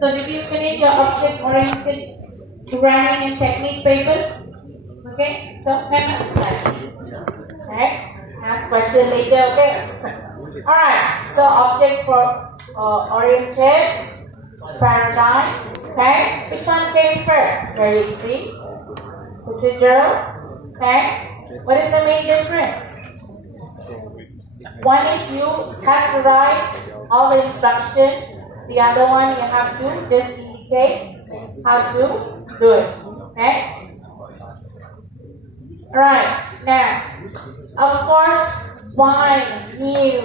So did you finish your object-oriented programming and technique papers? Okay, so can I ask? Okay, ask question later, okay? Alright, so object for oriented paradigm, okay? Which one came first? Very easy. Procedural, okay? What is the main difference? One is you have to write all the instructions. The other one you have to just indicate how to do it. Okay? Right. Now, of course, why new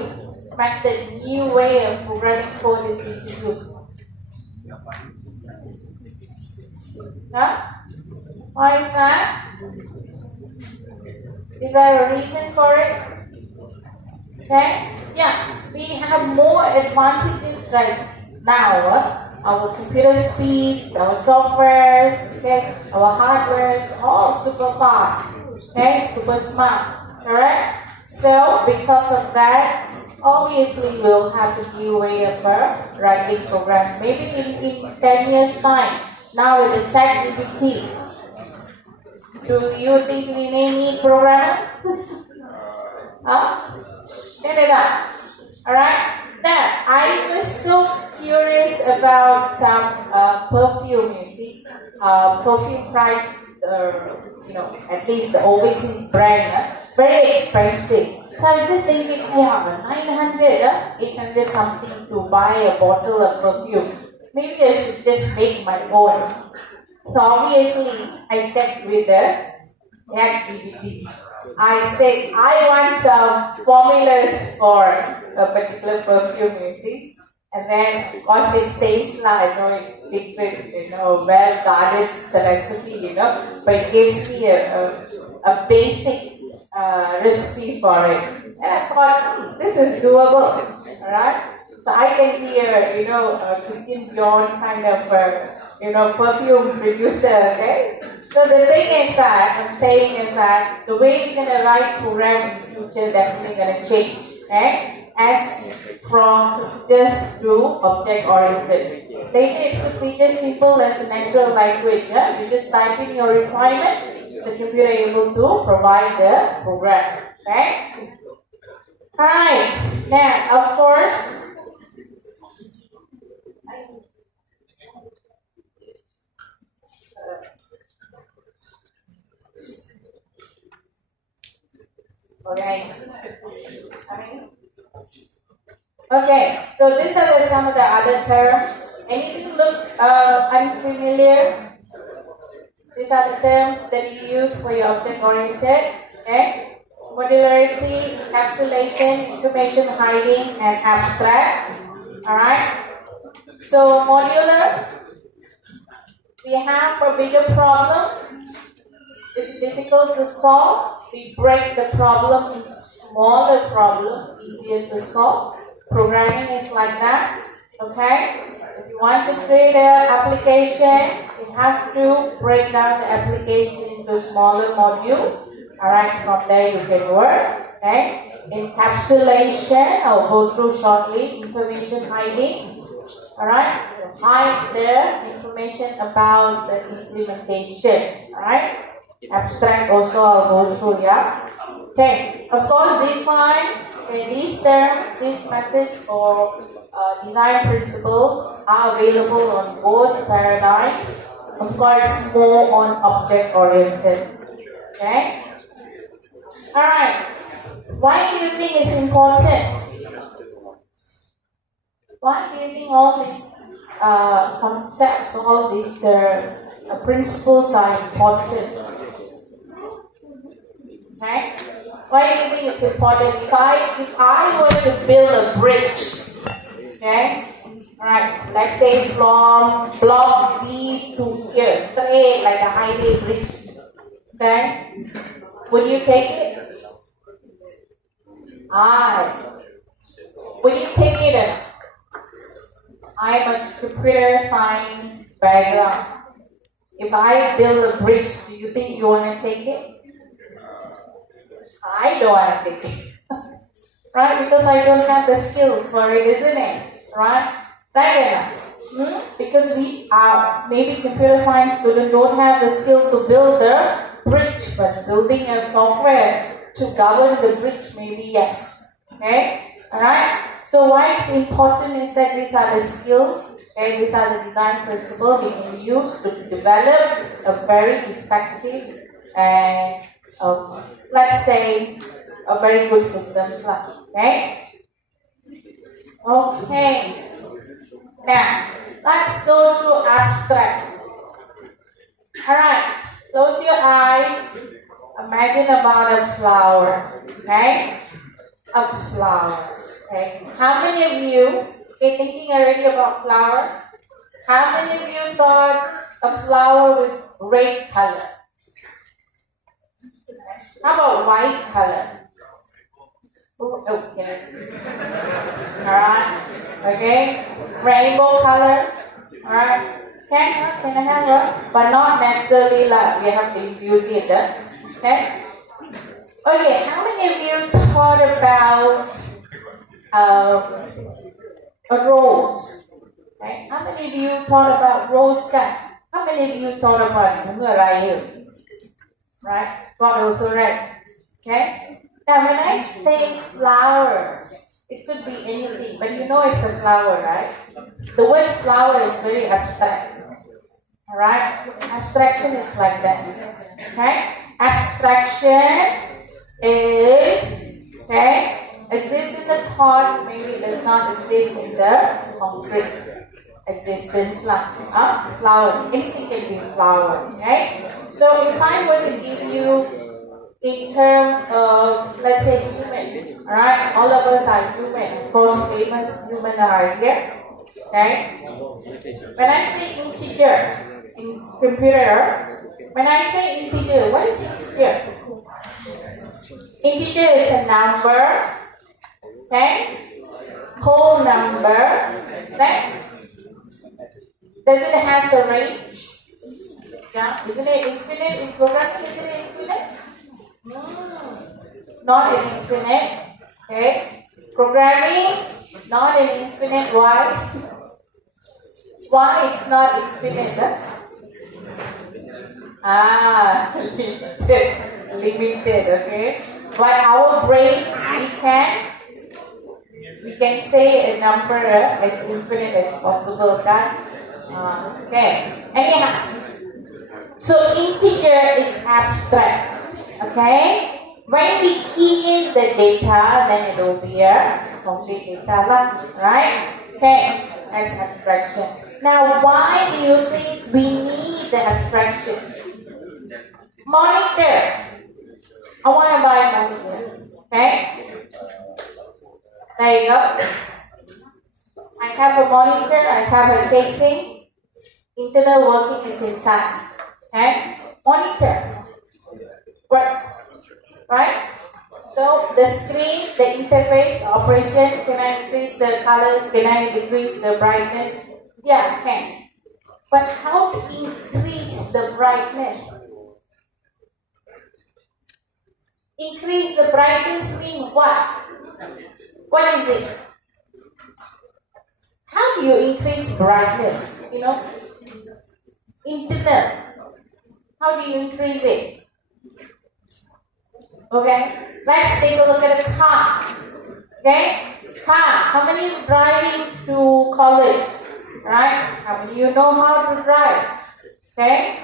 method, new way of programming code is introduced? Huh? Why is that? Is there a reason for it? Okay? Yeah, we have more advantages right now. Our computer speeds, our software, okay, our hardware, all super fast, okay, super smart, correct? So because of that, obviously we'll have a new way of writing programs. Maybe in 10 years time, now with the ChatGPT, do you think we may need programmers? Huh? Get it up. Alright? Now, I was so curious about some perfume, you see. Perfume price, at least the overseas brand, very expensive. So I was just thinking, yeah, 900, 800 something to buy a bottle of perfume. Maybe I should just make my own. So obviously, I checked with the ChatGPT. I said, I want some formulas for a particular perfume, you see. And then, of course, it says, I know it's secret, well guarded recipe, but it gives me a basic recipe for it. And I thought, this is doable, alright? So I can be a Christian Dior kind of perfume producer, okay? So the thing is that, I'm saying is that the way we're going to write program in the future definitely going to change, okay? As from just to object-oriented. Later it could be just simple as a natural language, yeah? You just type in your requirement, the computer is able to provide the program, okay? Alright, now of course, Okay, so these are some of the other terms. Anything look unfamiliar? These are the terms that you use for your object-oriented. Okay? Modularity, encapsulation, information hiding, and abstract. Alright? So modular, we have a bigger problem. It's difficult to solve. We break the problem into smaller problems, easier to solve. Programming is like that. Okay? If you want to create an application, you have to break down the application into smaller modules. Alright, from there you can work. Okay? Encapsulation, I'll go through shortly. Information hiding. Alright? Hide the information about the implementation. Alright? Abstract also I'll go through, yeah? Okay, of course this one, these terms, these methods or design principles are available on both paradigms. Of course, more on object-oriented. Okay? Alright, why do you think it's important? Why do you think all these concepts, all these principles are important? Okay? Why do you think it's important? If I were to build a bridge, okay? Alright, let's say from block D to here, straight like a highway bridge. Okay? Would you take it? Would you take it? I'm a computer science background. If I build a bridge, do you think you want to take it? I don't want to take it. Right? Because I don't have the skills for it, isn't it? Right? Right? Because because we are maybe computer science students don't have the skill to build the bridge, but building a software to govern the bridge, maybe yes. Okay, all right. So why it's important is that these are the skills. Okay, these are the design principles we can use to develop a very effective and let's say a very good system. Okay. Okay. Now let's go to abstract. Alright, close your eyes. Imagine about a flower. Okay? A flower. Okay. How many of you thinking already about flower? How many of you thought a flower with red color? How about white color? Okay. Alright. Okay. Rainbow color. Alright. Can I have one? But not naturally like we have to infuse it. Okay. Okay. How many of you thought about a rose? Okay. How many of you thought about rose cut? How many of you thought about murayu? Right? God also right. Okay. Now when I say flower, it could be anything, but you know it's a flower, right? The word flower is very abstract. Alright? Abstraction is like that. Okay? Abstraction is, okay, exists in the thought, maybe it does not exist in the concrete existence. Like flower. Anything can be flower. Okay? So if I were to give you in terms of, let's say, human, alright? All of us are human. Of course, famous human are here. Okay? When I say integer in computer, when I say integer, what is integer? Integer is a number, okay? Whole number, okay? Does it have a range? Yeah? Isn't it infinite? In programming, isn't it infinite? Not an infinite, okay? Programming, not an infinite. Why? Why it's not infinite? Limited, okay? But our brain, we can say a number as infinite as possible, right? Okay. Anyhow, so integer is abstract. Okay? When we key in the data, then it will be a complete data, right? Okay, that's abstraction. Now, why do you think we need the abstraction? Monitor. I want to buy a monitor. Okay? There you go. I have a monitor, I have a casing. Internal working is inside. Okay? Monitor works, right? So the screen, the interface, operation, can I increase the colors? Can I decrease the brightness? Yeah, I can. But how to increase the brightness? Increase the brightness means what? What is it? How do you increase brightness? You know? Internal. How do you increase it? Okay, let's take a look at a car. Okay, car. How many driving to college? Right? How many you know how to drive? Okay.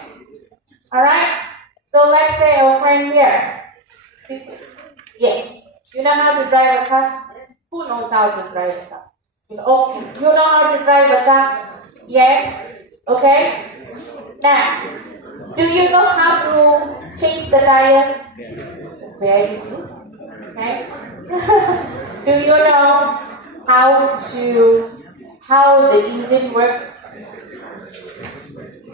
All right. So let's say our friend here. Yeah. You know how to drive a car? Who knows how to drive a car? Okay. You know how to drive a car? Yeah. Okay. Now, do you know how to change the tire? Very good. Okay. Do you know how the engine works?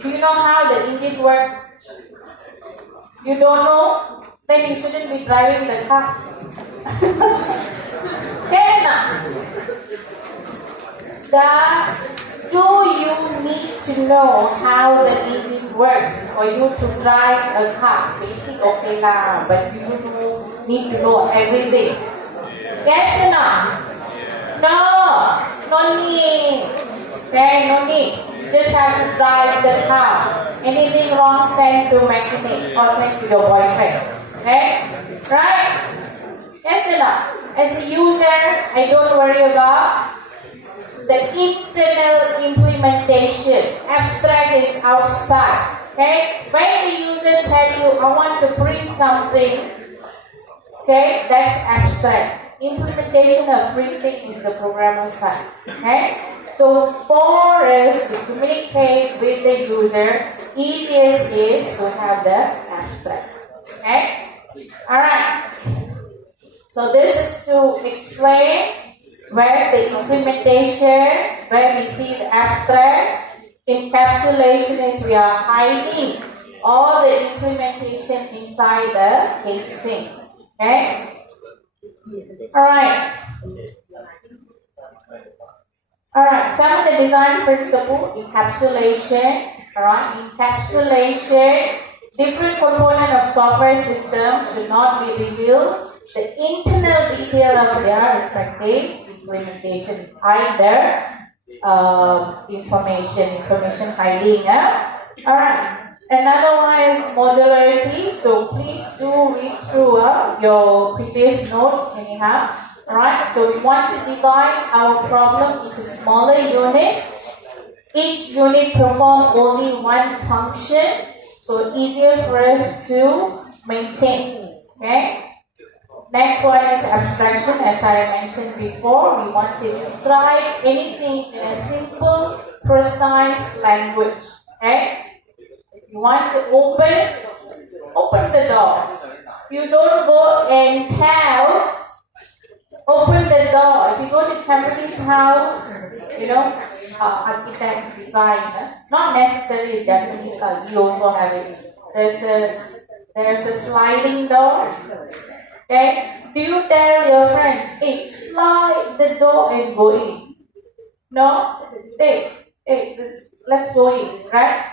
Do you know how the engine works? You don't know? Then you shouldn't be driving the car. Do you need to know how the engine works for you to drive a car? Basic okay lah, but you need to know everything. Yes or no? No need. Okay, no need. You just have to drive the car. Anything wrong, send to mechanic or send to your boyfriend. Okay? Right? Yes or no? As a user, I don't worry about the internal implementation. Abstract is outside. Okay? When the user tell you, I want to print something, okay, that's abstract. Implementation of printing is the programmer side. Okay? So for us to communicate with the user, easiest is to have the abstract. Okay? Alright. So this is to explain where the implementation, where we see the abstract. Encapsulation is we are hiding all the implementation inside the casing. Okay? Alright. Alright, some of the design principle, encapsulation. Alright, encapsulation. Different component of software system should not be revealed. The internal detail of their respective implementation, either information hiding. Alright. Another one is modularity. So please do read through your previous notes anyhow. Alright. So we want to divide our problem into smaller units. Each unit performs only one function. So easier for us to maintain. Okay. Next one is abstraction. As I mentioned before, we want to describe anything in a simple, precise language. Okay? You want to open the door. You don't go and tell, open the door. If you go to somebody's house, architect, designer, not necessarily Japanese, we also have it. There's a sliding door. Okay? Do you tell your friends, hey, slide the door and go in? No? Hey, let's go in, right?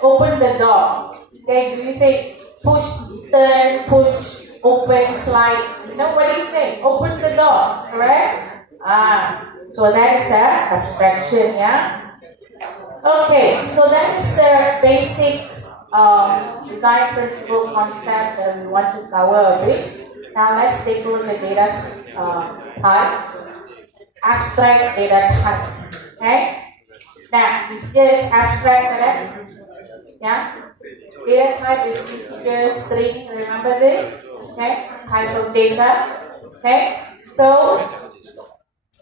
Open the door. Okay? Do you say, push, turn, push, open, slide? What do you say? Open the door, correct? So that is an abstraction, yeah? Okay, so that is the basic design principle concept that we want to cover a bit. Now let's take a look at data type. Abstract data type. Okay? Now, integer is abstract, correct? Yeah? Data type is integer, string, remember this? Okay? Type of data. Okay? So,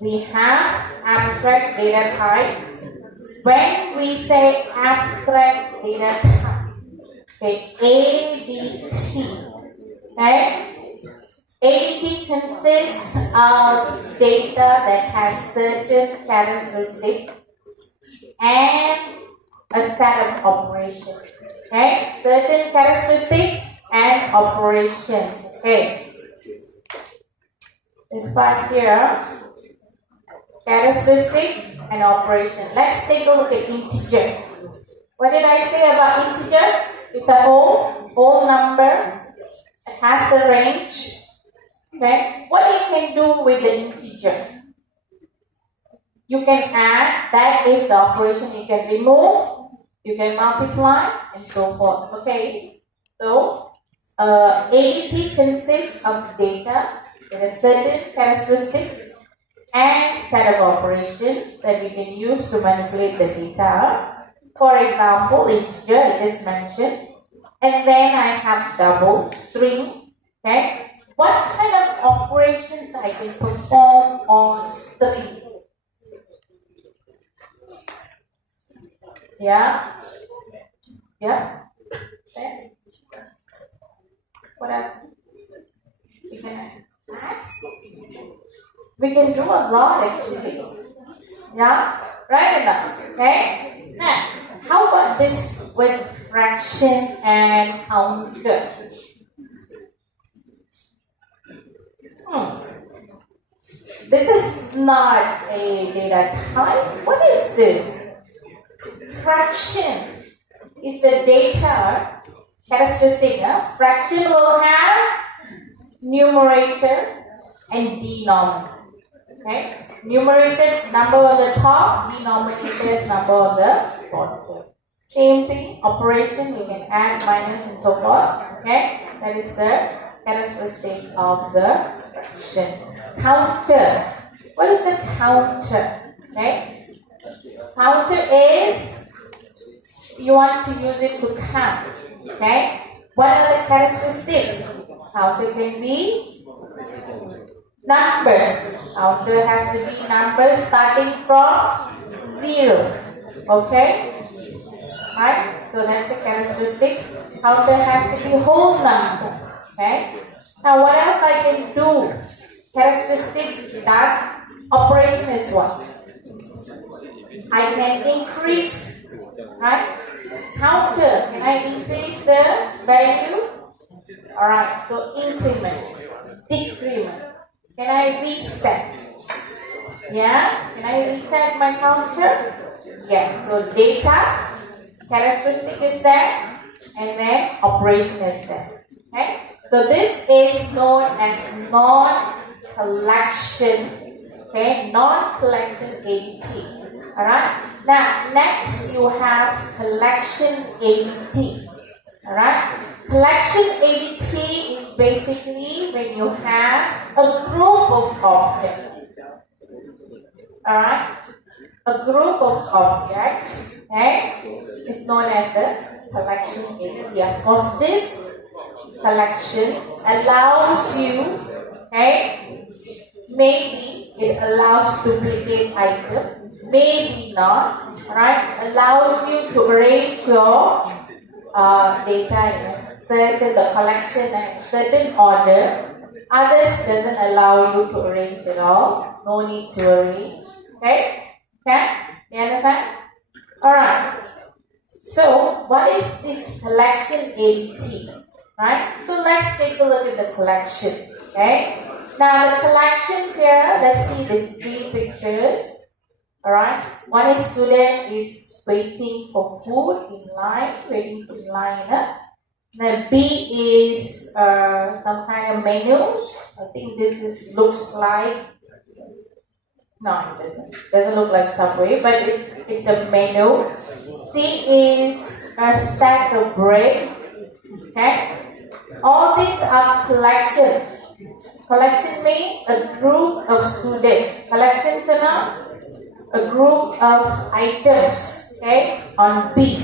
we have abstract data type. When we say abstract data type, okay, ADT. Okay? ADT consists of data that has certain characteristics and a set of operations. Okay? Certain characteristics and operations. Okay. In fact here, characteristics and operation. Let's take a look at integer. What did I say about integer? It's a whole number. It has a range. Okay. What you can do with the integer? You can add, that is the operation. You can remove, you can multiply, and so forth. Okay. So, ADT consists of data with a certain characteristics and set of operations that we can use to manipulate the data. For example, integer, I just mentioned. And then I have double, string. Okay. What kind of operations I can perform on string? Yeah? Yeah? Okay. What else? We can add? We can do a lot actually. Yeah? Right enough. Okay? Now, how about this with fraction and counter? This is not a data type. What is this? Fraction is the data characteristic. Fraction will have numerator and denominator. Okay? Numerator number on the top, denominator number on the pointer. Same thing, operation, you can add, minus, and so forth. Okay, that is the characteristic of the fraction. Counter. What is a counter? Okay, counter is you want to use it to count. Okay, what are the characteristics? Counter can be numbers. Counter has to be numbers starting from 0. Okay? Right? So that's a characteristic. Counter has to be whole number. Okay? Now what else I can do? Characteristic that operation is what? I can increase. Right? Counter. Can I increase the value? Alright, so increment, decrement. Can I reset? Yeah? Can I reset my counter? Yes. So data, characteristic is there, and then operation is there. Okay? So this is known as non-collection. Okay? Non-collection ADT. Alright? Now, next you have collection ADT. Alright? Collection ADT is basically when you have a group of objects. Alright? A group of objects, okay, is known as the collection ADT. Of course, this collection allows you, okay, maybe it allows duplicate items, maybe not, right? Allows you to arrange your data in a certain, the collection in a certain order. Others doesn't allow you to arrange at all. No need to arrange. Okay? Okay? You understand? Alright. So, what is this collection ADT? Right? So, let's take a look at the collection. Okay? Now, the collection here, let's see these 3 pictures. Alright? One is student is waiting for food in line, waiting in line. Then B is some kind of menu. I think this is looks like, no, it doesn't. Doesn't look like Subway, but it's a menu. C is a stack of bread. Okay, all these are collections. Collection means a group of students. Collections are not a group of items. Okay, on B,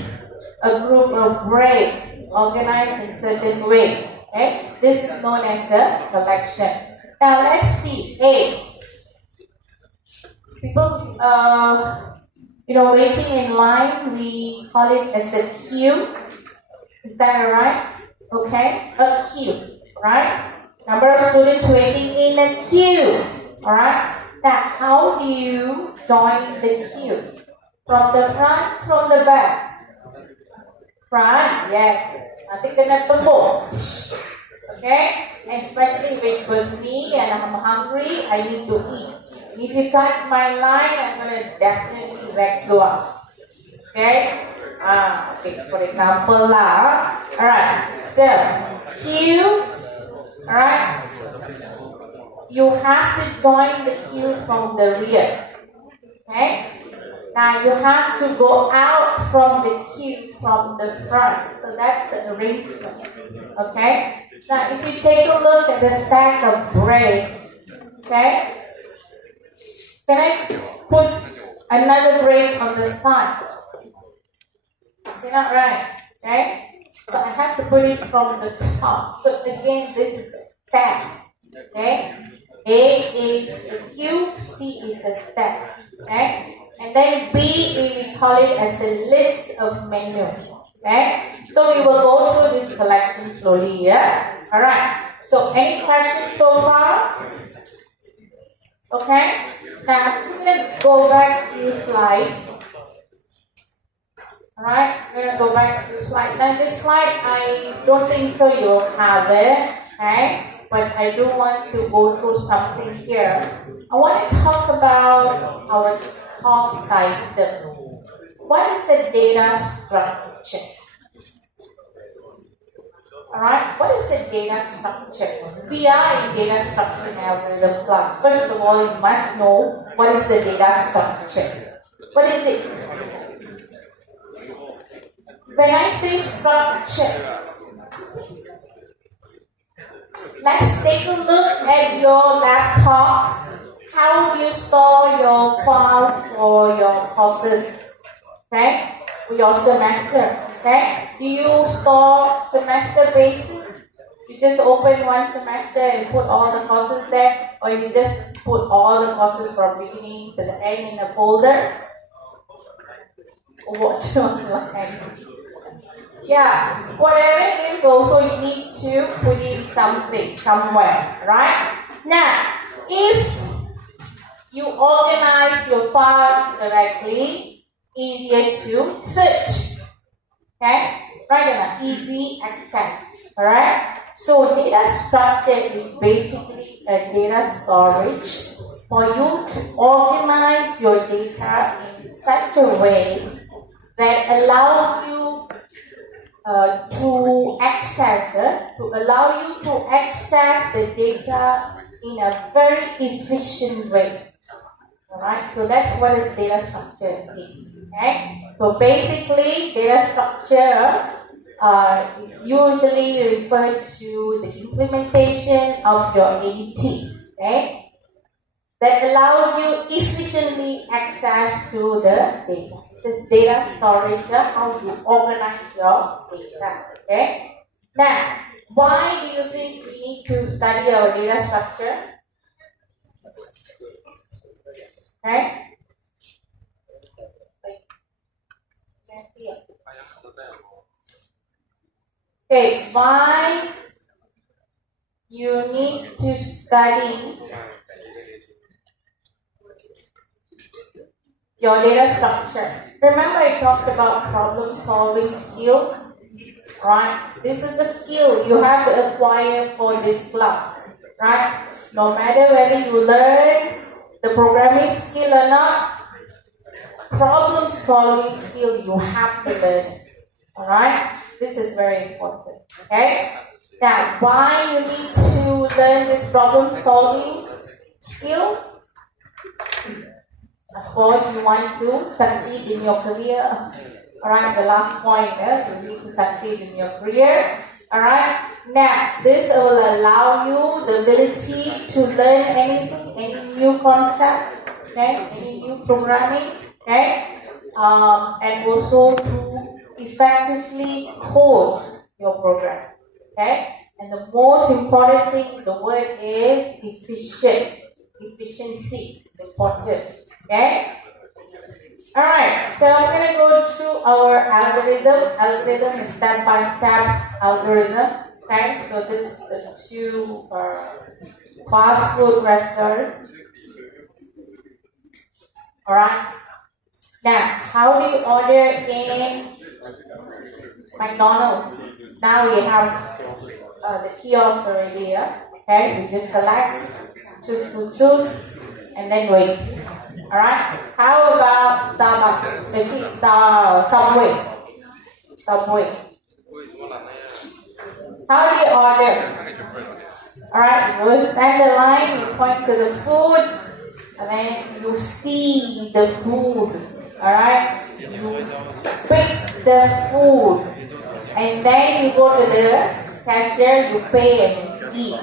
a group of bread organized in certain way. Okay, this is known as a collection. Now let's see A. People, waiting in line, we call it as a queue. Is that right? Okay, a queue, right? Number of students waiting in a queue. Alright. Now, how do you join the queue? From the front, from the back? Front, yes. Nanti kena tembok. Okay? And especially if it was me and I'm hungry, I need to eat. If you cut my line, I'm going to definitely wreck you up. Okay? Okay, for example lah. Alright, so queue. Alright, you have to join the queue from the rear. Okay? Now you have to go out from the queue from the front. So that's the arrangement. Okay? Now if you take a look at the stack of bread, okay? Can I put another bread on the side? You're not right. Okay? So I have to put it from the top. So again, this is a stack. Okay? A is a queue, C is a stack. Okay? And then B, we call it as a list of menus. Okay? So we will go through this collection slowly, yeah? Alright. So any questions so far? Okay? Now I'm just going to go back to your slide. Alright, I'm going to go back to the slide. Now this slide, I don't think so you'll have it. Okay? But I do want to go through something here. I want to talk about our cost item. What is the data structure? Alright, what is the data structure? We are in data structure and algorithm class. First of all, you must know what is the data structure. What is it? When I say structure, let's take a look at your laptop. How do you store your file for your courses? Okay, for your semester. Okay, do you store semester basis? You just open one semester and put all the courses there, or you just put all the courses from beginning to the end in a folder? Watch online. Yeah, whatever it is, also you need to put in something somewhere, right? Now, if you organize your files correctly, easier to search. Okay, right now, easy access. Alright. So data structure is basically a data storage for you to organize your data in such a way that allows you to allow you to access the data in a very efficient way. Alright, so that's what a data structure is. Okay, so basically, data structure is usually referred to the implementation of your AT. Okay, that allows you efficiently access to the data. It's just data storage, how you organize your data. Okay. Now, why do you think we need to study our data structure? Okay. Okay, why you need to study your data structure? Remember I talked about problem solving skill, right? This is the skill you have to acquire for this club, right? No matter whether you learn the programming skill or not, problem solving skill you have to learn. Alright? This is very important. Okay? Now, why you need to learn this problem solving skill? Of course, you want to succeed in your career. Alright, the last point is you need to succeed in your career. Alright? Now, this will allow you the ability to learn anything, any new concept, okay, any new programming, okay, and also to effectively code your program, okay. And the most important thing, the word is efficient. Efficiency is important, okay. Alright, so I'm going to go through our algorithm. Algorithm is step-by-step algorithm. Okay, so this is two fast food restaurant. Alright. Now, how do you order in McDonald's? Now we have the kiosk already here. Okay, you just select, choose, and then wait. Alright, how about Starbucks? Subway. How do you order? Alright, you stand the line, you point to the food, and then you see the food. Alright, you pick the food, and then you go to the cashier, you pay and eat.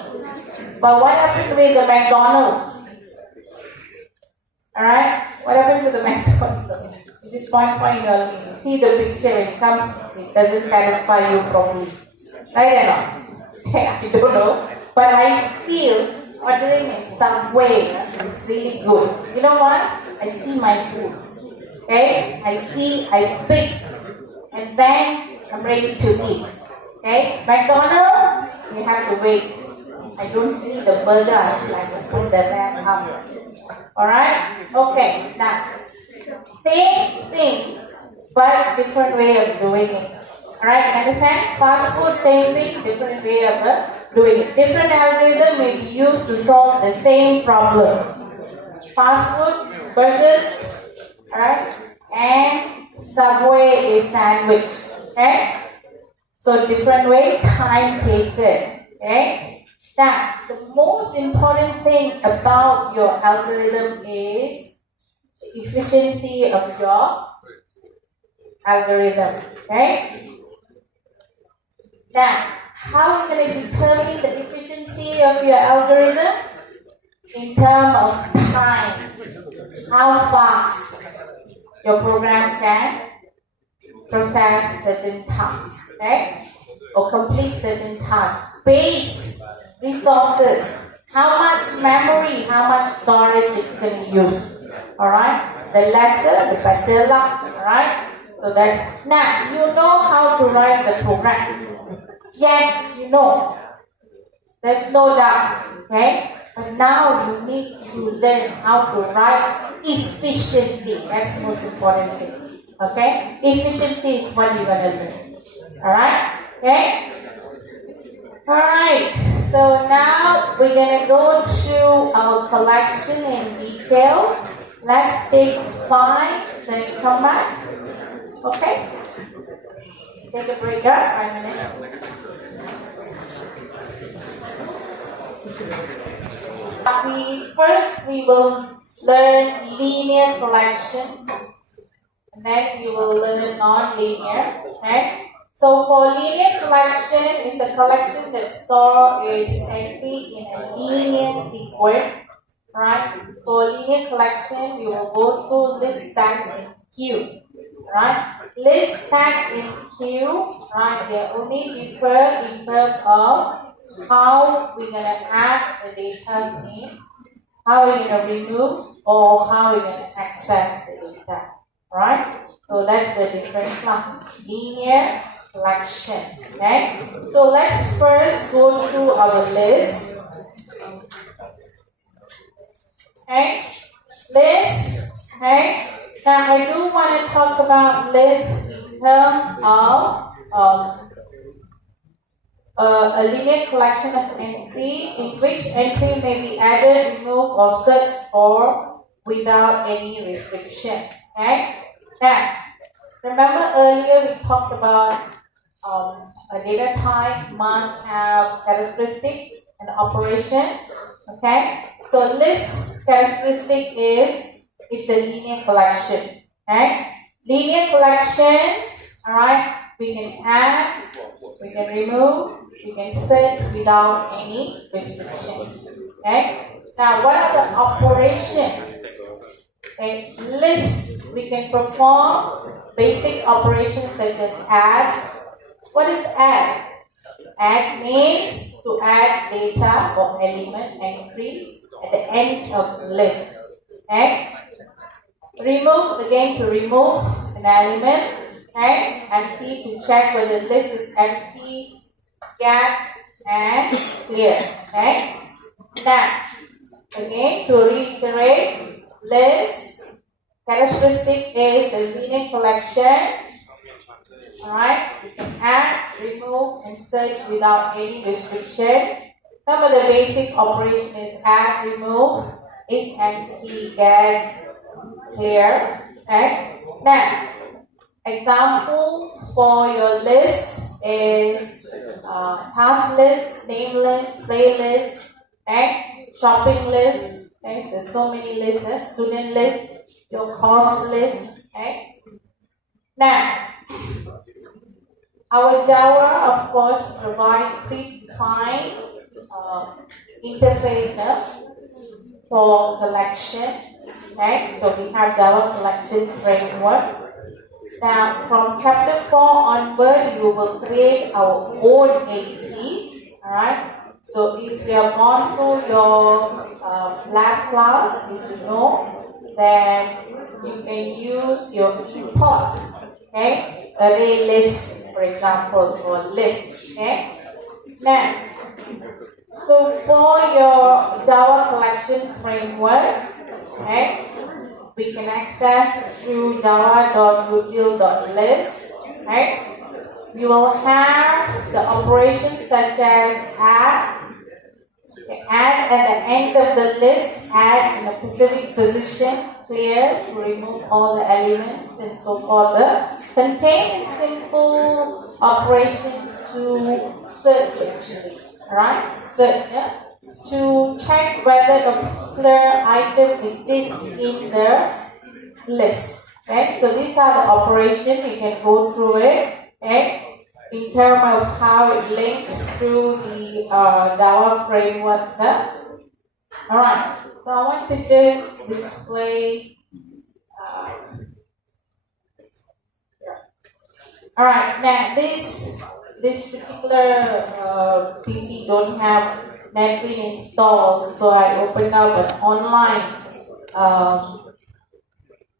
But what happened with the McDonald's? Alright, what happened to the McDonald's? You just point you see the picture, when it comes, it doesn't satisfy you properly. Right or not? I don't know. But I feel ordering in Subway is really good. You know what? I see my food. Okay? I pick, and then I'm ready to eat. Okay? McDonald's, you have to wait. I don't see the burger. I put the lamb up. Alright? Okay, now, same thing, but different way of doing it. Alright, understand? Fast food, same thing, different way of doing it. Different algorithm may be used to solve the same problem. Fast food, burgers, alright, and Subway is sandwich. Okay? So different way, time taken. Okay? Now, the most important thing about your algorithm is the efficiency of your algorithm. Okay? Now, how are you going to determine the efficiency of your algorithm? In terms of time. How fast your program can process certain tasks, okay? Or complete certain tasks. Space, resources, how much memory, how much storage it's going to use. Alright? The lesser, the better luck. Alright? So that now you know how to write the program. Yes, you know. There's no doubt. Okay? But now you need to learn how to write efficiently. That's the most important thing. Okay? Efficiency is what you're gonna learn. Alright? Okay? Alright. So now we're gonna go through our collection in detail. Let's take 5, then come back. Okay? Take a break up, 5 minutes. We will learn linear collection, and then we will learn non-linear. Okay? So for linear collection, it's a collection that stores its entry in a linear sequence. Right? For linear collection, we will go through list, stack, and queue. Right? List, stack, and queue. Right? They only differ in terms of how we're gonna add the data in, how we're gonna remove, or how we're gonna access the data. Right? So that's the difference. Linear collection. Okay? So let's first go through our list. Okay? List. Okay? Now I do want to talk about list in terms of a linear collection of entry in which entry may be added, removed, or searched for without any restrictions. Okay? Now, remember earlier we talked about a data type must have characteristic and operation. Okay? So list characteristic is it's a linear collection. Okay? Linear collections, alright, we can add, we can remove, we can search without any restrictions. Okay? Now what are the operations? Okay, list, we can perform basic operations such as add. What is add? Add means to add data or element entries at the end of the list. Okay? Remove, again to remove an element. Okay? Empty to check whether the list is empty, gap, and clear. Okay? Now, again to reiterate, list characteristic is a linear collection. Alright, you can add, remove, and search without any restriction. Some of the basic operation is add, remove, is empty, get, clear. Okay? Now, example for your list is task list, name list, playlist, okay? Shopping list. Okay? So many lists, student list, your course list. Okay? Now, our Java, of course, provide predefined interface for collection. Okay, so we have Java collection framework. Now, from chapter 4 onward, you will create our own APs. Alright, so if you have gone through your lab class, if you know, then you can use your import. Okay, array list, for example, for list. Okay, now, so for your Java collection framework, okay, we can access through java.util.list. Okay, we will have the operations such as add. Okay, add at the end of the list, add in a specific position, clear to remove all the elements and so forth. Contain is simple operation to search actually, right? Search, yeah? To check whether a particular item exists in the list. Okay, so these are the operations, you can go through it. okay, in terms of how it links to the Java framework stuff. Alright, so I want to just display. Alright, now this particular PC don't have NetBeans installed, so I opened up an online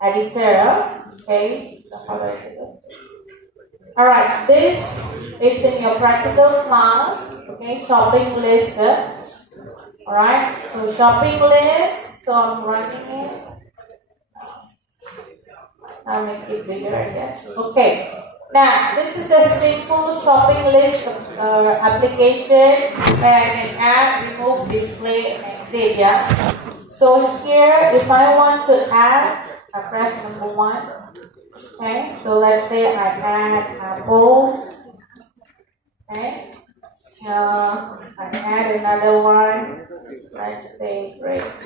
editor. Okay, so how do I do this? Alright, this is in your practical class. Okay, shopping list. Alright, so shopping list. So I'm running it. I'll make it bigger again. Okay. Now, this is a simple shopping list application where I can add, remove, display, and edit. Yeah. So here, if I want to add, I press number 1. Okay. So let's say I add apple. Okay. I add another one. Let's say grape.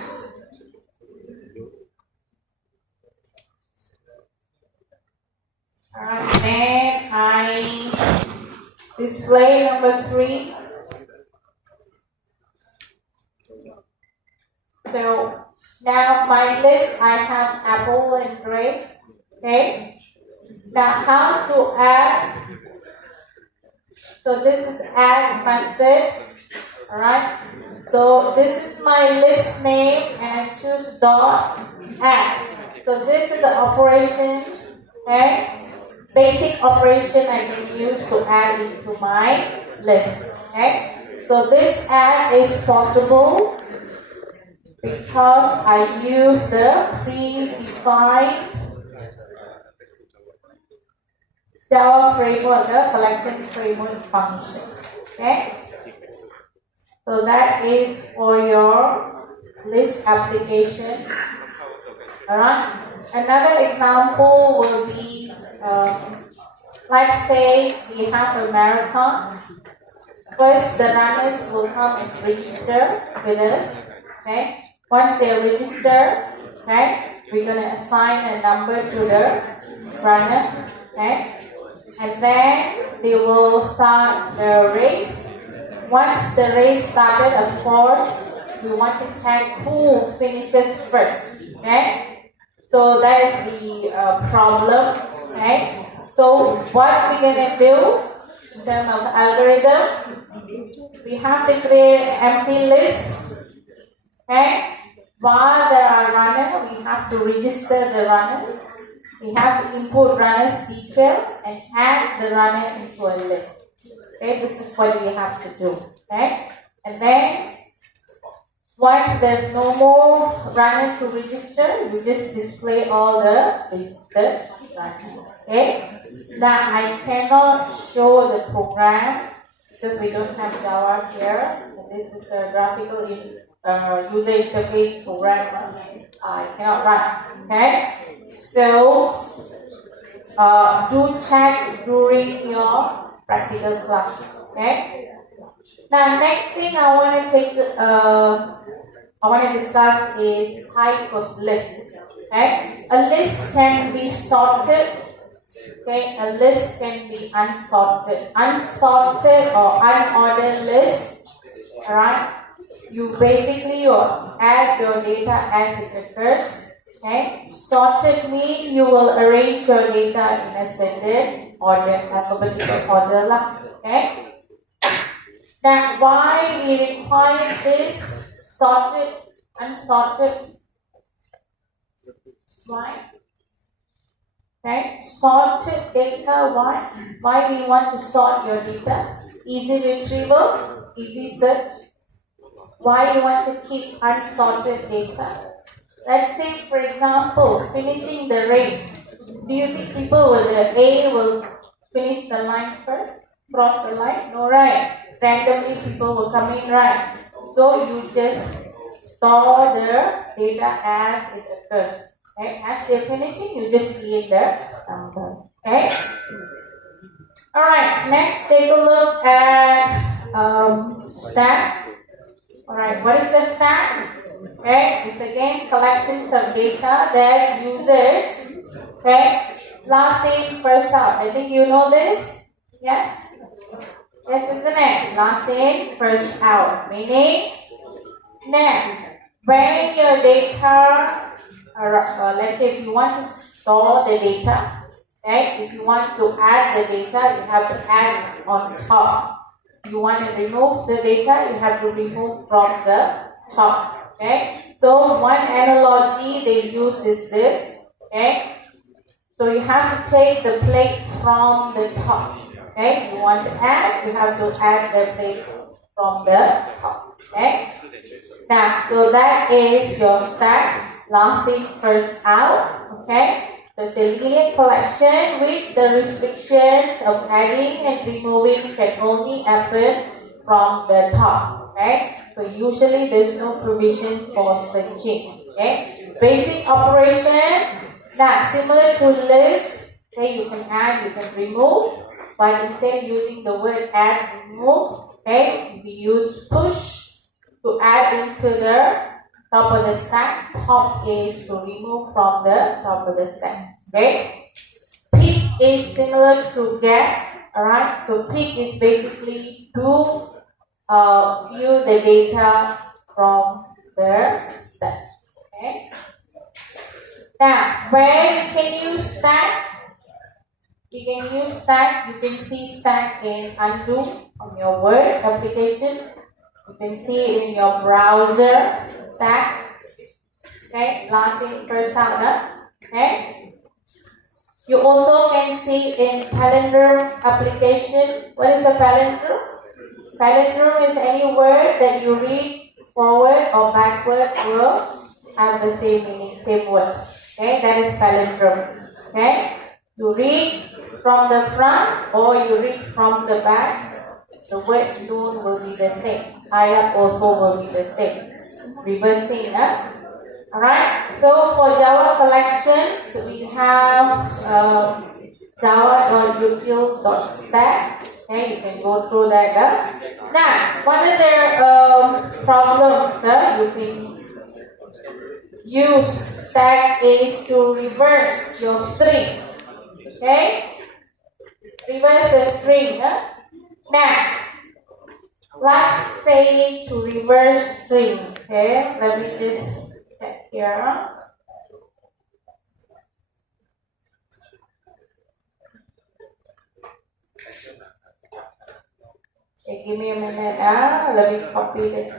Alright, then I display number 3. So now my list, I have apple and grape. Okay. Now how to add? So this is add method. Alright. So this is my list name and choose dot add. So this is the operations. Okay. Basic operation I can use to add into my list. Okay, so this add is possible because I use the predefined Java framework, the collection framework function. Okay, so that is for your list application. Alright, another example will be let's say we have a marathon. First, the runners will come and register with us. Okay. Once they register, okay, we're gonna assign a number to the runner. Okay. And then they will start the race. Once the race started, of course, we want to check who finishes first. Okay. So that is the problem. Okay, so what we're gonna do in terms of algorithm, we have to create an empty list. Okay, while there are runners, we have to register the runners. We have to input runners details and add the runner into a list. Okay, this is what we have to do. Okay, and then once there's no more runners to register, you just display all the registered runners. Okay. Now I cannot show the program because we don't have Java here. So this is a graphical user interface program. I cannot run. Okay. So do check during your practical class. Okay. Now next thing I want to discuss is type of list. Okay. A list can be sorted. Okay, a list can be unsorted. Unsorted or unordered list. Alright. You basically add your data as it occurs. Okay. Sorted means you will arrange your data in ascending order, alphabetical order. Okay. Now why we require this sorted, unsorted? Why? Okay, sorted data, why? Why we want to sort your data? Easy retrieval, easy search. Why you want to keep unsorted data? Let's say, for example, finishing the race. Do you think people with the A will finish the line first? Cross the line? No, right? Randomly people will come in, right? So you just store the data as it occurs. Okay, as they're finishing, you just key in the answer. Okay. All right. Next, take a look at stack. All right. What is the stack? Okay, it's again collections of data that users. Okay, last in, first out. I think you know this. Yes? Yes, isn't it? Last in, first out. Meaning, next, when your data, let's say if you want to store the data, right? If you want to add the data, you have to add on top. If you want to remove the data, you have to remove from the top. Okay? So one analogy they use is this. Okay? So you have to take the plate from the top. Okay? You want to add, you have to add the plate from the top. Okay? Now, so that is your stack. Last in, first out. Okay? So it's a linear collection with the restrictions of adding and removing can only happen from the top. Okay? So usually there's no provision for switching. Okay? Basic operation. Now, similar to list, okay, you can add, you can remove, but instead using the word add, remove, okay, we use push to add into the top of the stack. Pop is to remove from the top of the stack. Okay. Pick is similar to get. Alright. So pick is basically to view the data from the stack. Okay. Now, where can you stack? You can use stack. You can see stack in undo on your Word application. You can see it in your browser stack. Okay, last in, first out. Okay. You also can see in calendar application. What is a calendar? Calendar is any word that you read forward or backward will have the same meaning, same word. Okay, that is palindrome. Okay, you read from the front or you read from the back, the word noon will be the same. Ayat also will be the same. Reversing, alright, so for Java collections, we have java.util.stack. Okay, you can go through that. Now, one of the problems you can use stack is to reverse your string. Okay? Reverse the string. Now, let's say to reverse string. Okay, let me just check here. Okay, give me a minute. Let me copy this.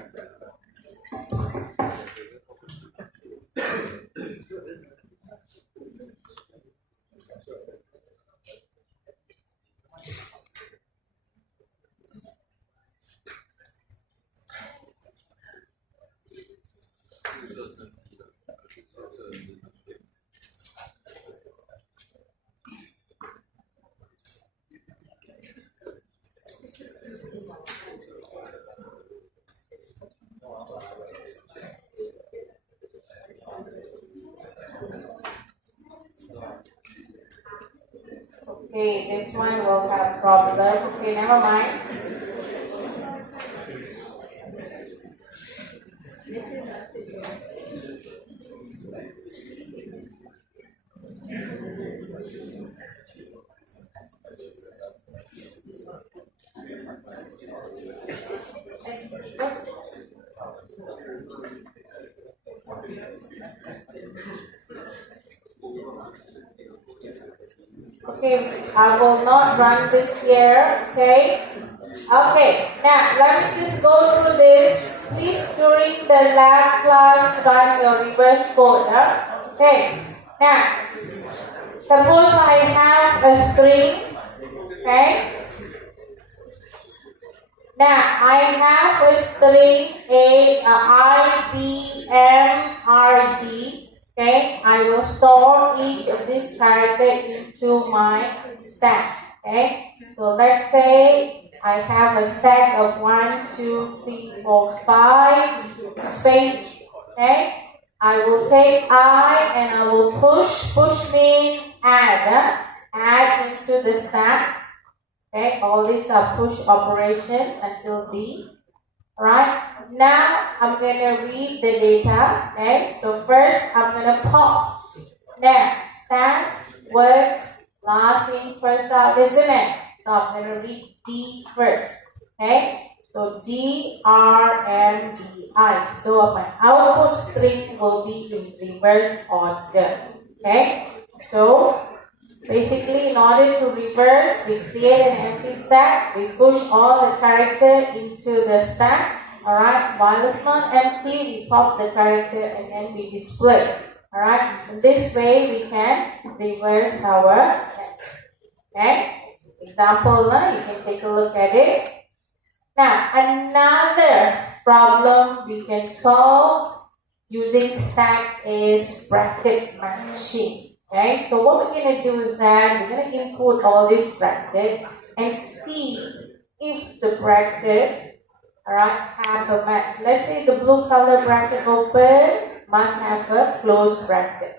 Okay, this one will have problem. Okay, never mind. Okay, I will not run this here. Okay. Okay, now let me just go through this. Please during the lab class run your reverse code. Okay, now suppose I have a string. Okay, now I have a string I, B, M, R, D. Okay, I will store each of these characters into my stack. Okay, so let's say I have a stack of 1, 2, 3, 4, 5 space. Okay, I will take I and I will push. Push means add. Add into the stack. Okay, all these are push operations until D. Right, now I'm going to read the data. Okay, so first I'm going to pop. Now, stack works last in, first out, isn't it? So I'm going to read D first. Okay? So DRMDI. So my output string will be in reverse order. Okay? So basically, in order to reverse, we create an empty stack. We push all the character into the stack. Alright, while it's not empty, we pop the character and then we display. Alright, in this way we can reverse our text. Okay, example, you can take a look at it. Now, another problem we can solve using stack is bracket matching. Okay, so what we're going to do is that we're going to input all this bracket and see if the bracket, alright, have a match. Let's say the blue color bracket open must have a closed bracket.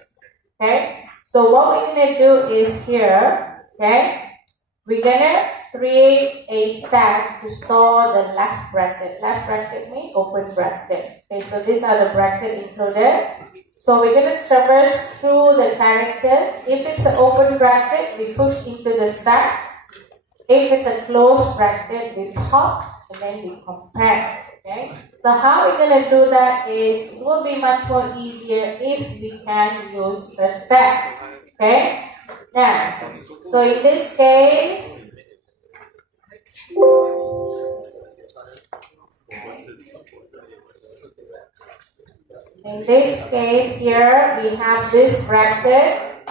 Okay, so what we're going to do is here, okay, we're going to create a stack to store the left bracket. Left bracket means open bracket. Okay, so these are the bracket included. So we're going to traverse through the character. If it's an open bracket, we push into the stack. If it's a closed bracket, we pop and then we compare. Okay. So how we're going to do that is, it will be much more easier if we can use a stack. Okay. Now, so in this case, here we have this bracket.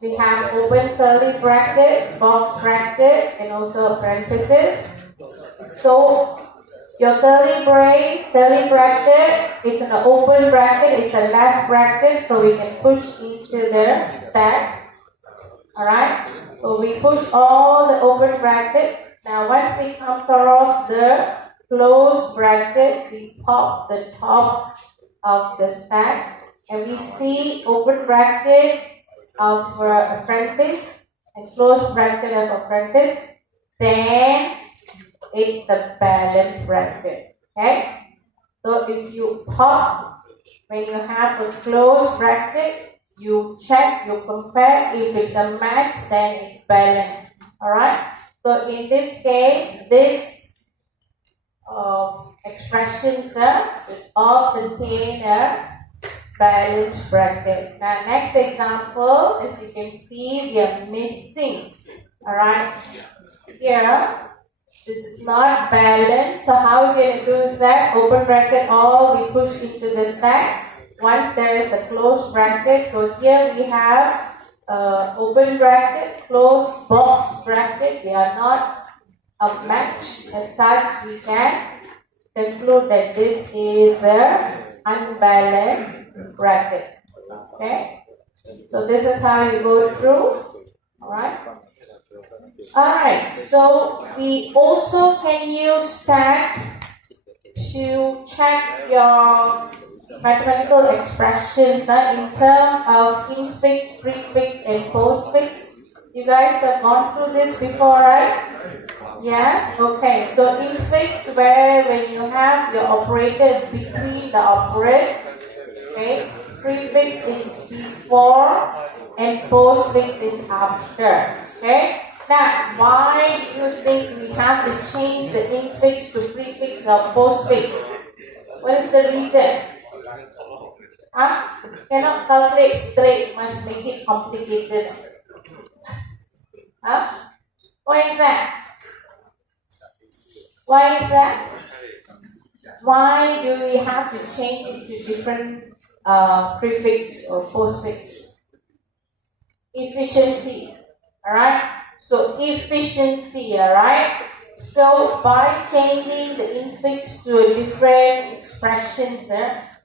We have open curly bracket, box bracket, and also parenthesis. So your curly bracket, it's an open bracket, it's a left bracket, so we can push into the stack. Alright, so we push all the open bracket. Now once we come across the closed bracket, we pop the top of the stack and we see open bracket of apprentice and closed bracket of apprentice, then it's the balance bracket. Okay, so if you pop, when you have a closed bracket, you check, you compare. If it's a match, then it's balanced. Alright, so in this case, this expressions which all contain a balanced bracket. Now next example, as you can see, we are missing. Alright, here this is not balanced. So how we're going to do that? Open bracket all, we push into the stack. Once there is a closed bracket, so here we have open bracket, closed box bracket. They are not a match. As such, we can conclude that this is an unbalanced bracket. Okay, so this is how you go through. Alright, so we also can use stack to check your mathematical expressions in terms of infix, prefix, and postfix. You guys have gone through this before, right? Yes? Okay, so infix, where when you have your operator between the operand, okay, prefix is before and postfix is after. Okay, now why do you think we have to change the infix to prefix or postfix? What is the reason? Cannot calculate straight, must make it complicated. Why is that? Why is that? Why do we have to change it to different prefix or postfix? Efficiency. Alright? So efficiency, alright? So by changing the infix to a different expressions,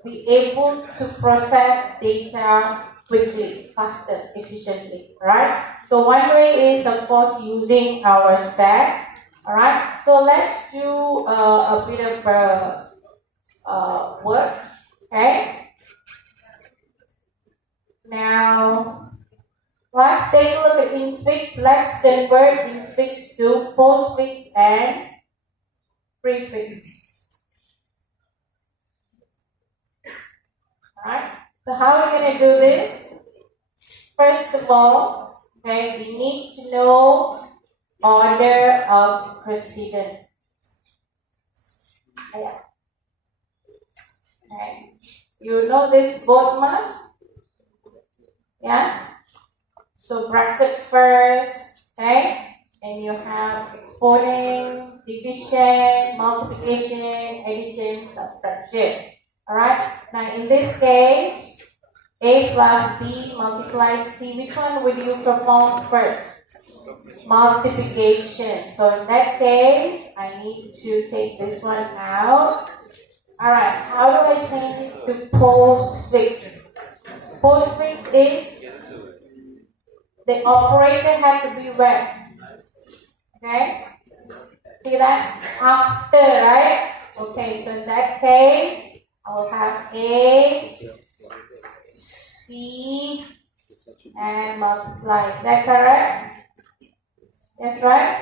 be able to process data quickly, faster, efficiently, right? So one way is, of course, using our stack, alright? So let's do a bit of work, okay? Now, let's take a look at infix. Let's convert infix to postfix and prefix. Alright, so how are we going to do this? First of all, okay, we need to know order of precedence. Yeah. Okay. You know this board mass? Yeah? So bracket first, okay? And you have exponent, division, multiplication, addition, subtraction. Alright? Now in this case, A plus B multiplies C. Which one would you perform first? Multiplication. So in that case, I need to take this one out. Alright, how do I change it to postfix? Postfix is the operator had to be where? Okay? See that? After, right? Okay, so in that case, I will have A, C, and multiply. Is that correct? That's right?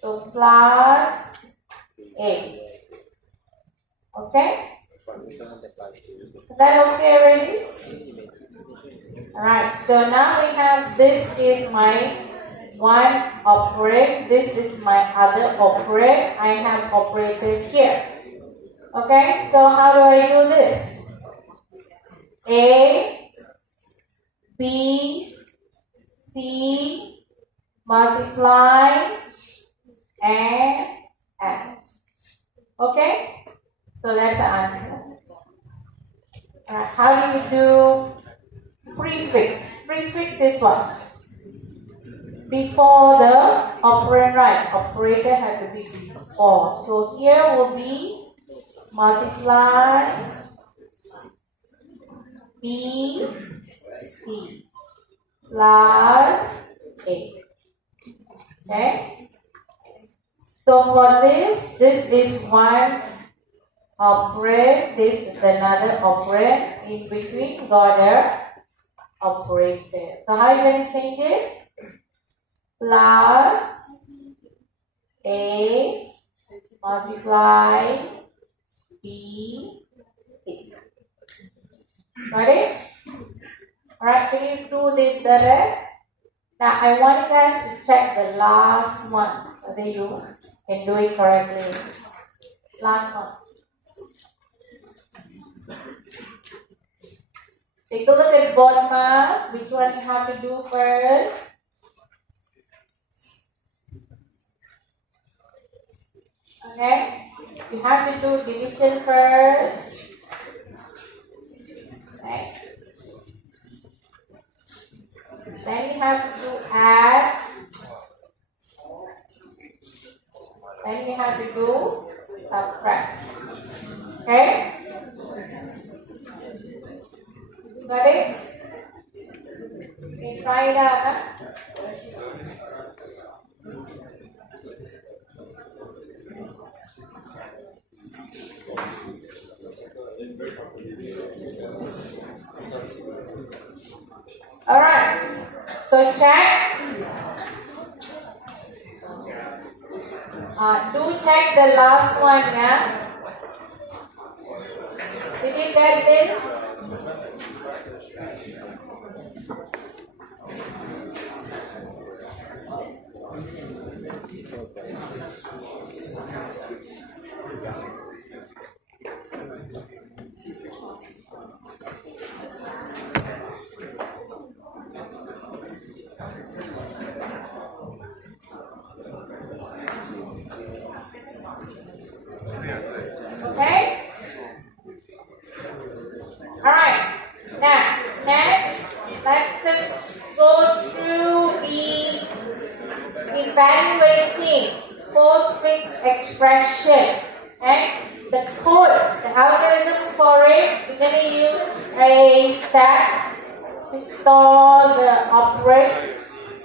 So plus A. Okay? Is that okay already? Alright, so now we have this is my one operand, this is my other operand. I have operator here. Okay, so how do I do this? A, B, C, multiply, and add. Okay, so that's the answer. Alright, how do you do prefix? Prefix is what? Before the operand, right? Operator has to be before. So here will be multiply B, C plus A. Okay? So for this is one operand, this is another operand. In between got a operator. So how are you going to change it? Plus A multiply B, C. Got it? Alright, can you do this the rest? Now I want you guys to check the last one, whether you can do it correctly. Last one. Take a look at board math. Which one you have to do first? Okay? You have to do division first. Okay? Then you have to do add. Then you have to do subtract. Okay? Got it? Okay, try it out. Huh? Alright. So check. Do check the last one, yeah? Did you get this? Okay? Alright. Now, next, let's go through the evaluating postfix expression. Okay? The code, the algorithm for it, we're going to use a step to store the operand.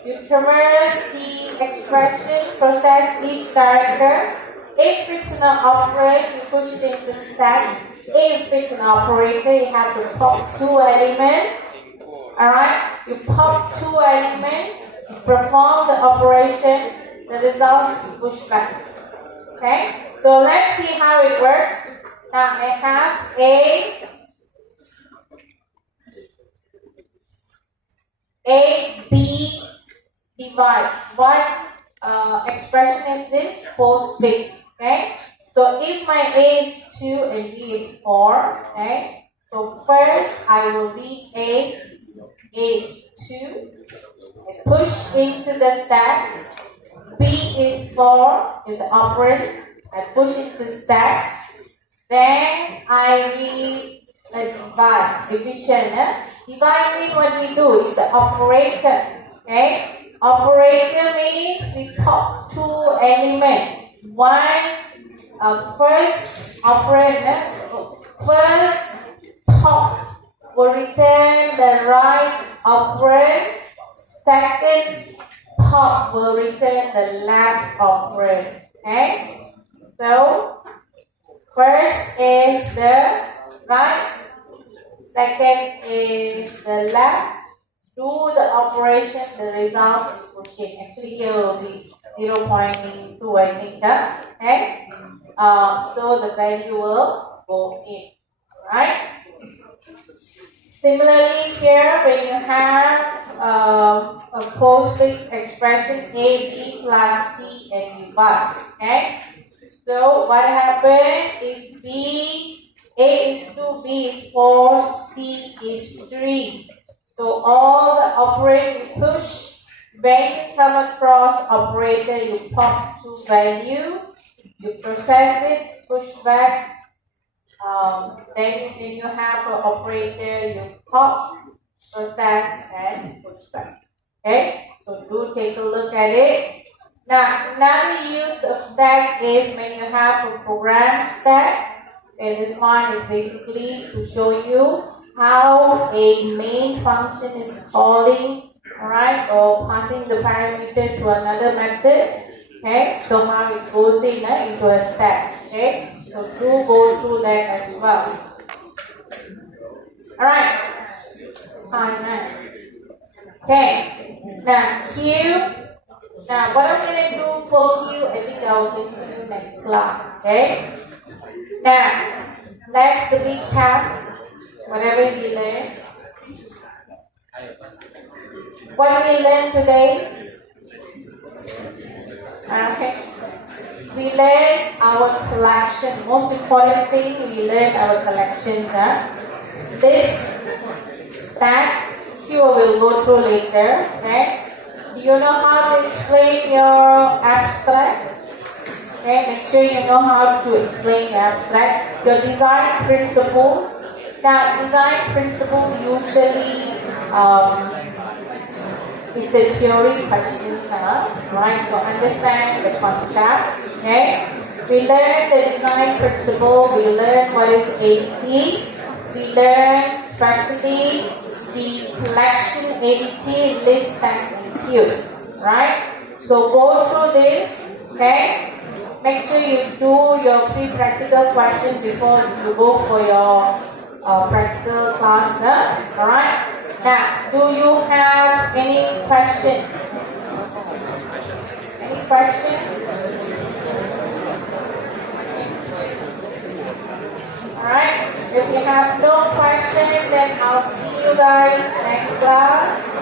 You traverse the expression, process each character. If it's an operand, you push it into the stack. If it's an operator, you have to pop two elements. Alright? You pop two elements, perform the operation, the results you push back. Okay? So let's see how it works. Now I have A, B, divide. What expression is this postfix. Okay. So if my A is 2 and B is 4, okay. So first I will read A. A is 2. I push into the stack. B is 4 is the operand. I push into the stack. Then I read a divide, division. Divide means what we do is the operator. Okay? Operator means we pop two elements. One, first operand, first pop will return the right operand. Second pop will return the left operand. Okay? So, first is the right, second is the left. Do the operation, the result is pushing. Actually, here will be 0.2, I think. Okay? So the value will go in. Right? Similarly, here when you have a postfix expression A, B plus C and divide. Okay? So what happened is B, A is 2, B is 4, C is 3. So all the operator you push, when you come across operator, you pop to value, you process it, push back, then you have an operator, you pop, process, and push back. Okay, so do take a look at it. Now, another use of stack is when you have a program stack. Okay, this one is basically to show you how a main function is calling, alright, or passing the parameter to another method. Okay, so how it goes in into a stack. Okay, so do go through that as well. Alright, fine now. Okay, now Q. Now, what I'm going to do for Q, I think I will continue next class, okay? Now, let's recap whatever we learned. What we learned today? Okay. We learned our collection. Most important thing, we learned our collection. This stack, Q will go through later, okay? Do you know how to explain your abstract? Okay, make sure you know how to explain your abstract. Your design principles. Now, design principle usually is a theory question, right? So understand the concept. Okay, we learn the design principle. We learn what is ADT. We learn especially the collection ADT, list, stack, and queue. Right? So go through this. Okay. Make sure you do your pre-practical questions before you go for your practical class. Alright? Now, do you have any question? Any question? Alright? If you have no question, then I'll see you guys next class.